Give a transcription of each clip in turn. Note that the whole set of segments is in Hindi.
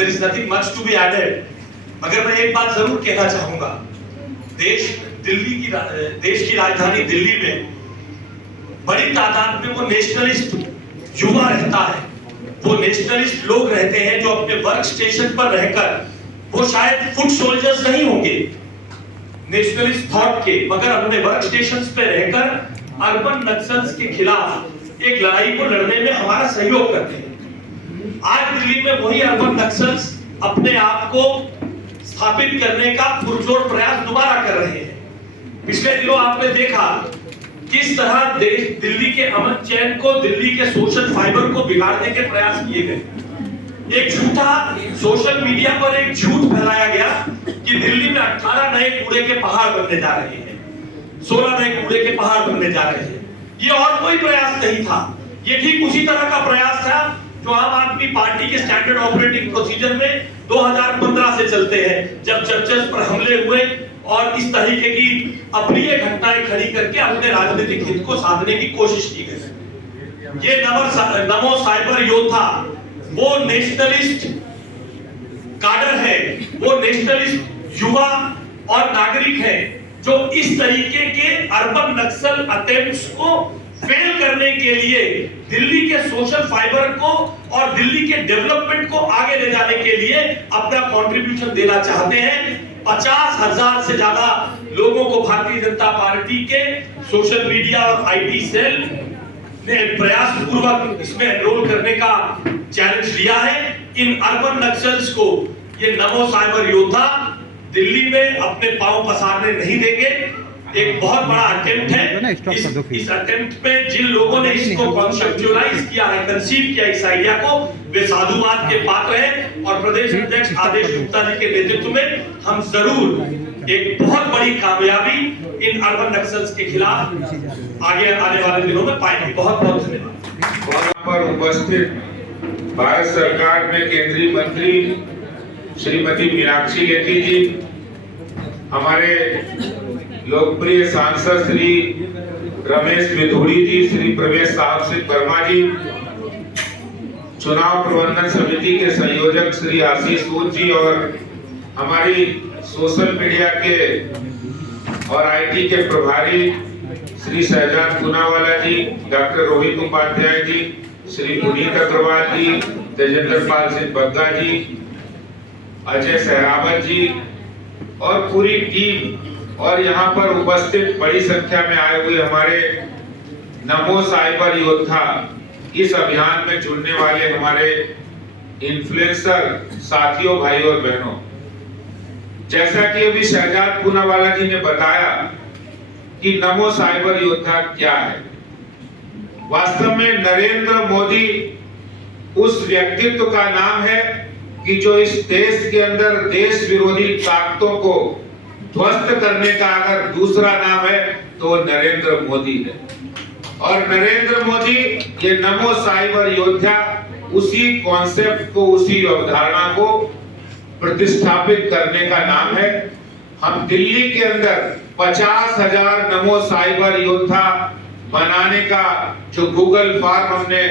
There is nothing much to be added, मगर मैं एक बात जरूर कहना चाहूंगा। देश की राजधानी दिल्ली में बड़ी तादाद में वो नेशनलिस्ट युवा रहता है, वो नेशनलिस्ट लोग रहते हैं जो अपने वर्क स्टेशन पर रहकर, वो शायद फुट सोल्जर्स नहीं होंगे नेशनलिस्ट थॉट के, मगर अपने वर्क स्टेशन पे रहकर अर्बन नक्सल्स के खिलाफ एक लड़ाई को लड़ने में हमारा सहयोग करते हैं। आज दिल्ली में वही अर्बन नक्सल्स अपने आप को स्थापित करने का पुरजोर प्रयास दोबारा कर रहे हैं। पिछले दिनों आपने देखा किस तरह दिल्ली के अमन चैन को, दिल्ली के सोशल फाइबर को बिगाड़ने के प्रयास किए गए। एक झूठा सोशल मीडिया पर एक झूठ फैलाया गया कि दिल्ली में 18 नए कूड़े के पहाड़ बनने जा रहे हैं, 16 नए कूड़े के पहाड़ बनने जा रहे हैं। ये और कोई प्रयास नहीं था, ये ठीक उसी तरह का प्रयास था जो आम आदमी पार्टी के स्टैंडर्ड ऑपरेटिंग प्रोसीजर में 2015 से चलते हैं, जब चर्चेस पर हमले हुए और इस तरीके की अप्रिय घटनाएं खड़ी करके अपने राजनीतिक हित को साधने की कोशिश की गई। ये नमो साइबर योद्धा वो नेशनलिस्ट काडर है, वो नेशनलिस्ट युवा और नागरिक है जो इस तरीके के अर्बन नक्सल अटेम्प्ट्स को फेल करने के लिए दिल्ली के सोशल फाइबर को और दिल्ली के डेवलपमेंट को आगे ले जाने के लिए अपना कंट्रीब्यूशन देना चाहते हैं। 50,000 से ज्यादा लोगों को भारतीय जनता पार्टी के सोशल मीडिया और आईटी सेल ने प्रयास पूर्वक इसमें एनरोल करने का चैलेंज लिया है। इन अर्बन नक्सल्स को ये नमो साइबर योद्धा दिल्ली में अपने पांव पसारने नहीं देंगे। एक बहुत बड़ा अटेम्प्ट है। इस अटेम्प्ट में जिन लोगों ने इसको कॉन्सेप्चुअलाइज किया है, कंसीव किया इस आइडिया को, वे साधुवाद के पात्र हैं और प्रदेश अध्यक्ष आदेश गुप्ता जी के नेतृत्व में हम जरूर एक बहुत बड़ी कामयाबी इन अर्बन नक्सल्स के खिलाफ आगे आने वाले दिनों में पाएंगे। बहुत बहुत धन्यवाद। वहां पर उपस्थित भारत सरकार में केंद्रीय मंत्री श्रीमती मीनाक्षी लेखी जी, हमारे लोकप्रिय सांसद श्री रमेश मिधुरी जी, श्री प्रवेश साहब सिंह वर्मा जी, चुनाव प्रबंधन समिति के संयोजक श्री आशीष सूद जी और हमारी सोशल मीडिया के और आईटी के प्रभारी श्री शहजाद पूनावाला जी, डॉक्टर रोहित उपाध्याय जी, श्री पुनीत अग्रवाल जी, तेजेंद्र पाल सिंह बग्गा जी, अजय सहरावत जी और पूरी टीम और यहाँ पर उपस्थित बड़ी संख्या में आए हुए हमारे नमो साइबर योद्धा, इस अभियान में जुड़ने वाले हमारे इन्फ्लुएंसर साथियों, भाइयों और बहनों, जैसा कि अभी शहजाद पूनावाला जी ने बताया कि नमो साइबर योद्धा क्या है। वास्तव में नरेंद्र मोदी उस व्यक्तित्व का नाम है कि जो इस देश के अंदर देश विरोधी ताकतों को ध्वस्त करने का अगर दूसरा नाम है तो नरेंद्र मोदी है। और नरेंद्र मोदी ये नमो साइबर योद्धा उसी कॉन्सेप्ट को, उसी अवधारणा को प्रतिस्थापित करने का नाम है। हम दिल्ली के अंदर 50,000 नमो साइबर योद्धा बनाने का जो गूगल फॉर्म हमने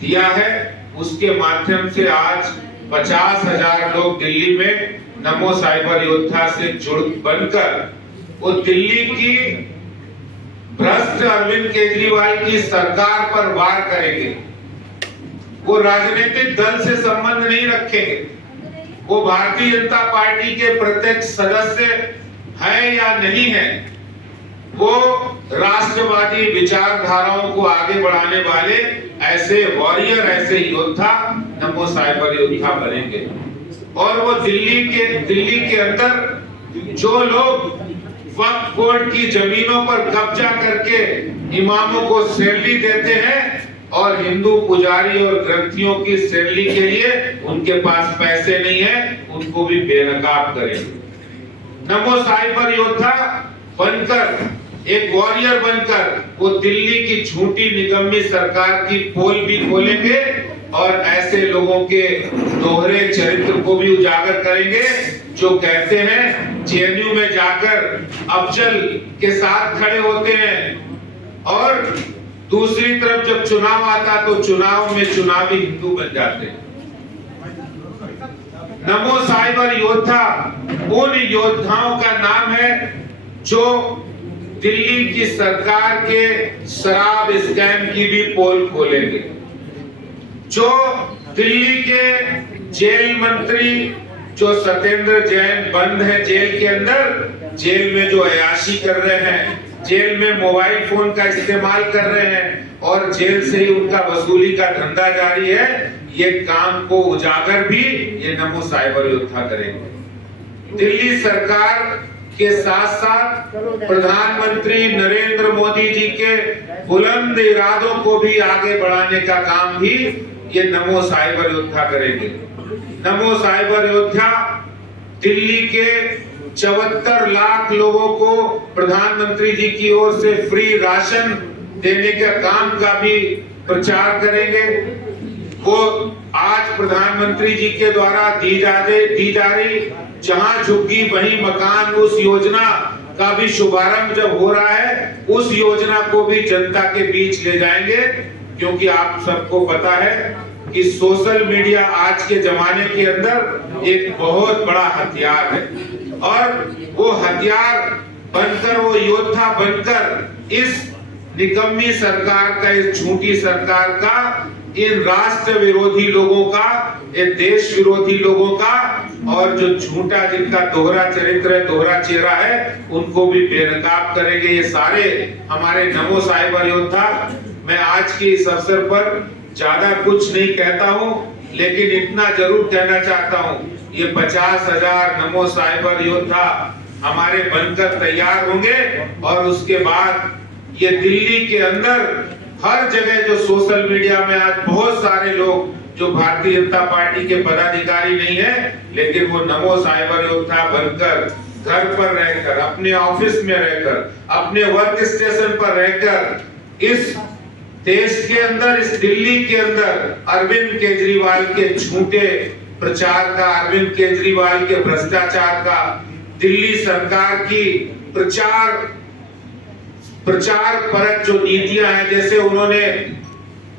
दिया है, उसके माध्यम से आज 50,000 लोग दिल्ली में नमो साइबर योद्धा से जुड़ बनकर वो दिल्ली की भ्रष्ट अरविंद केजरीवाल की सरकार पर वार करेंगे। वो राजनीतिक दल से संबंध नहीं रखेंगे, वो भारतीय जनता पार्टी के प्रत्यक्ष सदस्य है या नहीं है, वो राष्ट्रवादी विचारधाराओं को आगे बढ़ाने वाले ऐसे वॉरियर, ऐसे योद्धा नमो साइबर योद्धा बनेंगे। और वो दिल्ली के अंदर जो लोग वक्फ बोर्ड की जमीनों पर कब्जा करके इमामों को सैलरी देते हैं और हिंदू पुजारी और ग्रंथियों की सैलरी के लिए उनके पास पैसे नहीं है, उनको भी बेनकाब करेंगे। नमो साइबर योद्धा बनकर, एक वॉरियर बनकर वो दिल्ली की झूठी निकम्मी सरकार की पोल भी खोलेंगे और ऐसे लोगों के दोहरे चरित्र को भी उजागर करेंगे जो कहते हैं जेएनयू में जाकर अफजल के साथ खड़े होते हैं और दूसरी तरफ जब चुनाव आता तो चुनाव में चुनावी हिंदू बन जाते हैं। नमो साइबर योद्धा उन योद्धाओं का नाम है जो दिल्ली की सरकार के शराब स्कैम की भी पोल खोलेंगे, जो दिल्ली के जेल मंत्री जो सत्येंद्र जैन बंद है जेल के अंदर, जेल में जो अयाशी कर रहे हैं, जेल में मोबाइल फोन का इस्तेमाल कर रहे हैं और जेल से ही उनका वसूली का धंधा जारी है, ये काम को उजागर भी ये नमो साइबर योद्धा करेंगे। दिल्ली सरकार के साथ साथ प्रधानमंत्री नरेंद्र मोदी जी के बुलंद इरादों को भी आगे बढ़ाने का काम भी ये नमो साइबर योद्धा करेंगे। नमो साइबर योद्धा दिल्ली के 74 लाख लोगों को प्रधानमंत्री जी की ओर से फ्री राशन देने का काम का भी प्रचार करेंगे। वो आज प्रधानमंत्री जी के द्वारा दी जा रही जहां झुग्गी वहीं मकान उस योजना का भी शुभारंभ जब हो रहा है, उस योजना को भी जनता के बीच ले जाएंगे, क्योंकि आप सबको पता है कि सोशल मीडिया आज के जमाने के अंदर एक बहुत बड़ा हथियार है और वो हथियार बनकर, वो योद्धा बनकर इस निकम्मी सरकार का, इस झूठी सरकार का, इन राष्ट्र विरोधी लोगों का, इन देश विरोधी लोगों का और जो झूठा जिनका दोहरा चरित्र है, दोहरा चेहरा है, उनको भी बेनकाब करेंगे। ये सारे हमारे नमो साइबर योद्धा। मैं आज के इस अवसर पर ज्यादा कुछ नहीं कहता हूं, लेकिन इतना जरूर कहना चाहता हूं, ये 50,000 नमो साइबर योद्धा हमारे बनकर तैयार होंगे और उसके बाद ये दिल्ली के अंदर हर जगह जो सोशल मीडिया में आज बहुत सारे लोग जो भारतीय जनता पार्टी के पदाधिकारी नहीं है, लेकिन वो नमो साइबर योद्धा बनकर घर पर रहकर, अपने ऑफिस में रहकर, अपने वर्क स्टेशन पर रहकर इस देश के अंदर, इस दिल्ली के अंदर अरविंद केजरीवाल के झूठे प्रचार का, अरविंद केजरीवाल के भ्रष्टाचार का, दिल्ली सरकार की प्रचार परक जो नीतियां हैं, जैसे उन्होंने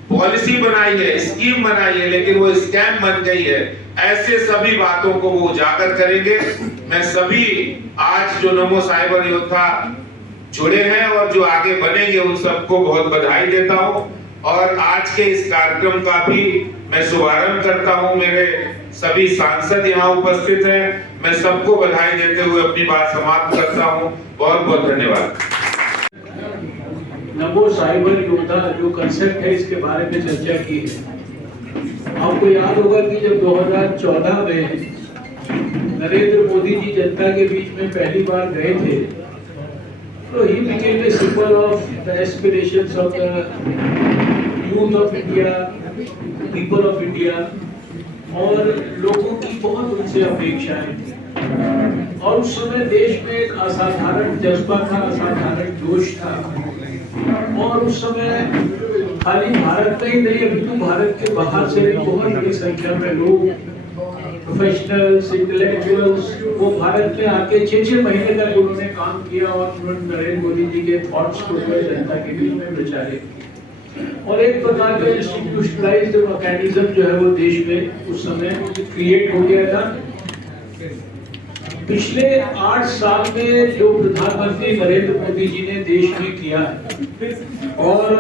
पॉलिसी बनाई है, स्कीम बनाई है, लेकिन वो स्कैम बन गई है, ऐसे सभी बातों को वो उजागर करेंगे। मैं सभी आज जो नमो साइबर योद्धा जुड़े हैं और जो आगे बनेंगे उन सबको बहुत बधाई देता हूं और आज के इस कार्यक्रम का भी मैं शुभारंभ करता हूं। मेरे सभी सांसद यहाँ उपस्थित हैं, मैं सबको बधाई देते हुए अपनी बात समाप्त करता हूं। बहुत बहुत धन्यवाद। नमो साइबर योद्धा जो कंसेप्ट है, इसके बारे में चर्चा की है। आपको याद होगा कि जब 2014 में नरेंद्र मोदी जी जनता के बीच में पहली बार गए थे, तो he became a symbol of the aspirations of the youth of India, people of India, और लोगों की बहुत उनसे अपेक्षाएं थी। और उस समय देश में एक असाधारण जज्बा था, असाधारण जोश था, और उस समय खाली भारत में ही नहीं, अभी तो भारत के बाहर से भी बहुत बड़ी संख्या में लोग, प्रोफेशनल्स, इंटेलेक्चुअल्स, वो भारत में आके 6-6 महीने तक उन्होंने काम किया और उन्होंने नरेंद्र मोदी जी के थॉट्स को जनता के बीच में प्रचारित किया। और एक प्रकार का इंस्टीट्यूशनलाइज्ड मैकेनिज्म जो है वो देश में उस समय क्रिएट हो गया था। पिछले 8 साल में जो प्रधानमंत्री नरेंद्र मोदी जी ने देश में किया और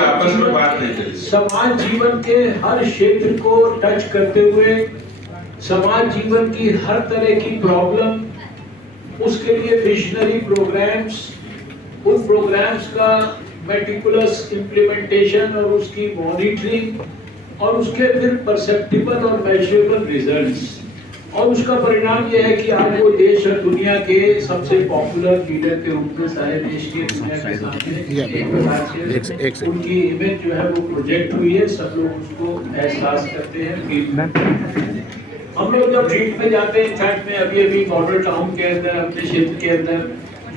आपस में बात नहीं करें, समाज जीवन के हर क्षेत्र को टच करते हुए समाज जीवन की हर तरह की प्रॉब्लम, उसके लिए विजनरी प्रोग्राम्स, उन प्रोग्राम्स का मेटिकुलस इम्प्लीमेंटेशन और उसकी मॉनिटरिंग और उसके फिर परसेप्टिबल और मेजरेबल रिजल्ट्स, और उसका परिणाम यह है कि आज वो देश और दुनिया के सबसे पॉपुलर लीडर के रूप में सारे देश की दुनिया के सामने एक प्रकार से उनकी इमेज जो है वो प्रोजेक्ट हुई है। सब लोग उसको एहसास करते हैं। हम लोग जब फील्ड में जाते हैं, इनफैक्ट में अभी मॉडल टाउन के अंदर, अपने क्षेत्र के अंदर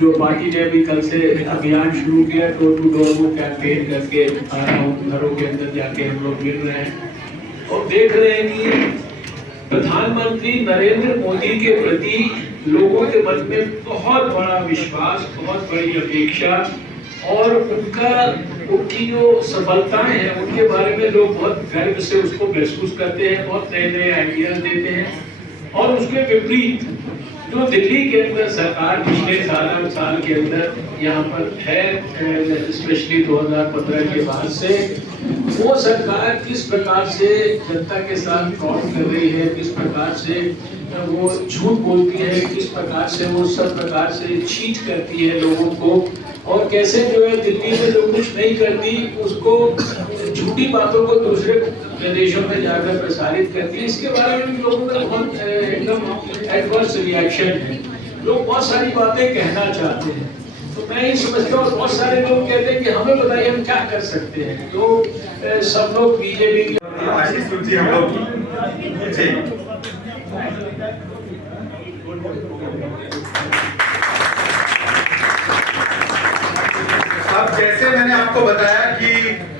जो पार्टी ने अभी कल से अभियान शुरू किया, डोर टू डोर वो कैंपेन करके आ रहा हूँ, घरों के अंदर जाके हम लोग मिल रहे हैं और देख रहे हैं कि प्रधानमंत्री नरेंद्र मोदी के प्रति लोगों के मन में बहुत बड़ा विश्वास, बहुत बड़ी अपेक्षा और उनका उनकी जो सफलताएं हैं उनके बारे में लोग बहुत गर्व से उसको महसूस करते हैं, बहुत नए नए आइडियाज देते हैं। और उसके विपरीत जो दिल्ली के अंदर सरकार पिछले साल के अंदर यहाँ पर है, स्पेशली 2015 के बाद से वो सरकार किस प्रकार से जनता के साथ फ्रॉड कर रही है, किस प्रकार से वो झूठ बोलती है, किस प्रकार से वो सब प्रकार से चीट करती है लोगों को, और कैसे जो है दिल्ली में जो कुछ नहीं करती उसको झूठी बातों को दूसरे प्रदेशों में जाकर प्रसारित करती है। इसके बारे में भी लोगों का बहुत एकदम एडवर्स रिएक्शन है। लोग बहुत सारी बातें कहना चाहते हैं, तो मैं ये समझता हूँ बहुत सारे लोग कहते हैं कि हमें बताइए हम क्या कर सकते हैं। तो सब लोग बीजेपी आशीष सूची हम लोग अब जैसे मैंने आपको बताया कि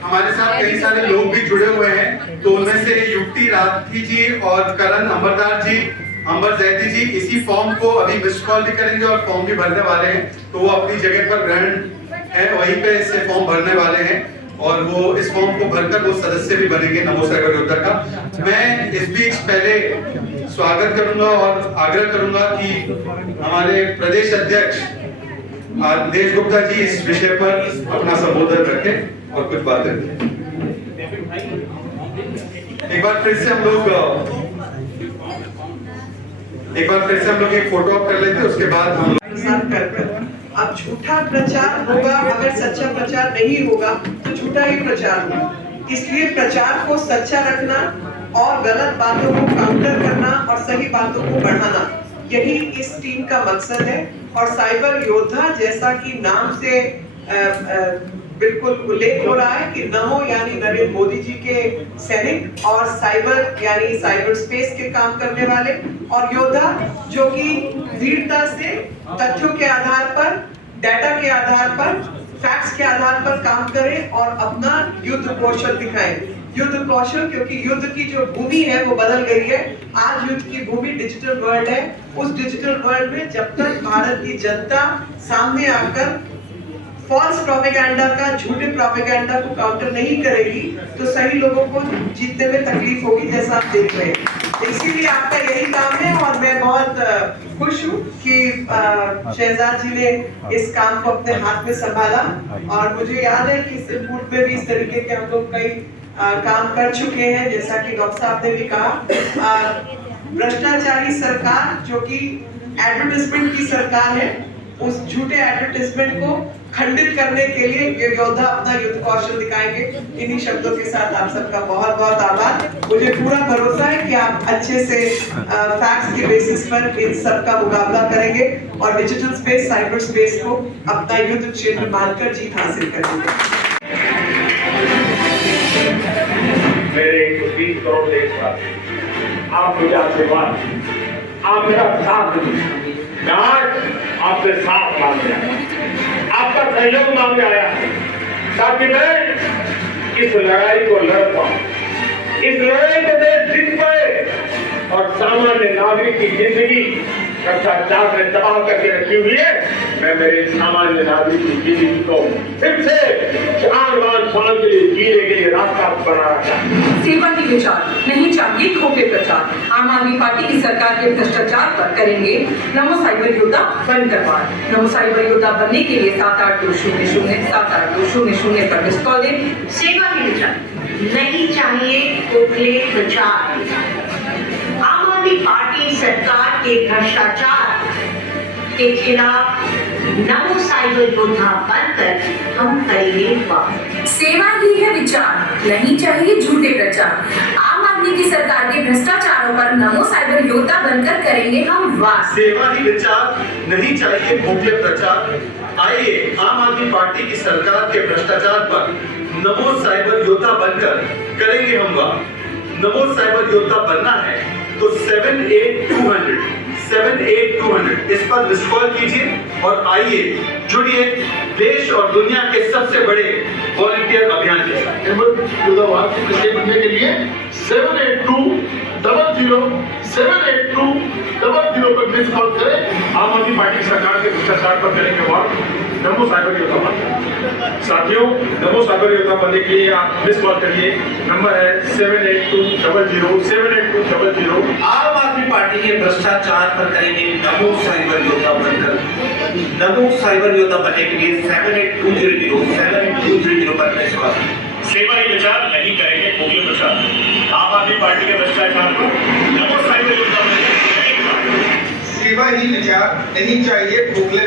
हमारे साथ कई सारे लोग भी जुड़े हुए हैं, तो उनमें से युक्ति राठी जी और करण अंबरदार जी, अंबर जैदी जी इसी फॉर्म को अभी मिस कॉल भी करेंगे और फॉर्म भी भरने वाले हैं। तो वो अपनी जगह पर ग्रहण है, वहीं पे इससे फॉर्म भरने वाले हैं और वो इस फॉर्म को भरकर वो सदस्य भी बनेंगे नमो साइबर योद्धा का। मैं इस बीच पहले स्वागत करूंगा और आग्रह करूंगा कि हमारे प्रदेश अध्यक्ष देश गुप्ता जी इस विषय पर अपना संबोधन रखें और कुछ बातें रखें। एक बार फिर से हम लोग एक फोटो ऑप कर लेते हैं, उसके बाद हम अब झूठा प्रचार होगा, अगर सच्चा प्रचार नहीं होगा तो झूठा ही प्रचार होगा। इसलिए प्रचार को सच्चा रखना और गलत बातों को काउंटर करना और सही बातों को बढ़ाना, यही इस टीम का मकसद है। और साइबर योद्धा जैसा कि नाम से बिल्कुल उल्लेख हो रहा है कि नमो यानी नरेंद्र मोदी जी के सैनिक, और साइबर यानी साइबर स्पेस के काम करने वाले, और योद्धा जो कि वीरता से तथ्यों के आधार पर, डाटा के आधार पर, फैक्ट्स के आधार पर काम करें और अपना युद्ध कौशल दिखाएं। युद्ध कौशल, क्योंकि युद्ध की जो भूमि है वो बदल गई है। आज युद्ध की भूमि डिजिटल वर्ल्ड है। उस डिजिटल वर्ल्ड में जब तक भारत की जनता सामने आकर फॉल्स प्रोपेगेंडा का, झूठे प्रोपेगेंडा को काउंटर नहीं करेगी तो सही लोगों को जीतने में तकलीफ होगी, जैसा आप देख रहे हैं। इसीलिए आपका यही काम है और मैं बहुत खुश हूँ कि शहजाद जी ने इस काम को अपने हाथ में संभाला। और मुझे याद है कि सिलपुर में भी इस तरीके के हम लोग कई काम कर चुके हैं, जैसा कि डॉक्टर साहब ने भी कहा। भ्रष्टाचारी सरकार जो कि एडवर्टाइजमेंट की सरकार है, उस झूठे एडवर्टाइजमेंट को खंडित करने के लिए ये योद्धा अपना युद्ध कौशल दिखाएंगे। इन्हीं शब्दों के साथ आप सबका बहुत बहुत आभार। मुझे पूरा भरोसा है कि आप अच्छे से फैक्ट्स के बेसिस पर इन सब का मुकाबला करेंगे और डिजिटल स्पेस, साइबर स्पेस को अपना युद्ध क्षेत्र मानकर जीत हासिल करेंगे। मेरे 130 करोड़ देशवासी, आप मुझे आशीर्वाद, आप मेरा साथ दीजिए। मैं आज आपसे साथ मांगने आया, आपका सहयोग मांगने आया ताकि मैं इस लड़ाई को लड़ पाऊं, इस लड़ाई को देश जीत पाए और सामान्य नागरिक की जिंदगी भ्रष्टाचार से तबाह करके रखी हुई है। मैं मेरे सामान्य नागरिक की जिंदगी को फिर से शान के लिए जीने के लिए रास्ता बना रखा। सेवा की विचार नहीं चाहिए खोटे प्रचार। आम आदमी पार्टी की सरकार के भ्रष्टाचार पर करेंगे नमो साइबर योद्धा बनकर वार। नमो साइबर योद्धा बनने के लिए 7820078200 पर मिस कॉल दें। सेवा की विचार नहीं चाहिए खोखले प्रचार। आम आदमी पार्टी सरकार के भ्रष्टाचार के खिलाफ नमो साइबर योद्धा बनकर हम करेंगे वार। सेवा ही है विचार, नहीं चाहिए झूठे प्रचार। आम आदमी की सरकार के भ्रष्टाचारों पर नमो साइबर योद्धा बनकर करेंगे हम वार। सेवा ही विचार, नहीं चाहिए खोखले प्रचार। आइए आम आदमी पार्टी की सरकार के भ्रष्टाचार पर नमो साइबर योद्धा बनकर करेंगे हम वार। नमो साइबर योद्धा बनना है तो 78200 इस पर मिस कॉल कीजिए और आइए जुड़िए देश और दुनिया के सबसे बड़े वॉलंटियर अभियान के साथ। बनने के लिए 78200 पर मिस कॉल करें। आम आदमी पार्टी सरकार के भ्रष्टाचार पर करेंगे वार। नमो साइबर योद्धा बनकर। साथियों, नमो साइबर योद्धा बनने के लिए आप मिस कॉल करिए। नंबर है 7820078200। आम आदमी पार्टी के भ्रष्टाचार पर करेंगे नमो साइबर योद्धा बनकर। नमो साइबर योद्धा बनने के लिए 7820078200 पर मिस कॉल। सेवा ही विचार, नहीं करेंगे खोखले प्रचार। आम आदमी पार्टी के भ्रष्टाचार पर नमो साइबर योद्धा बनने के लिए सेवा ही विचार, नहीं चाहिए खोखले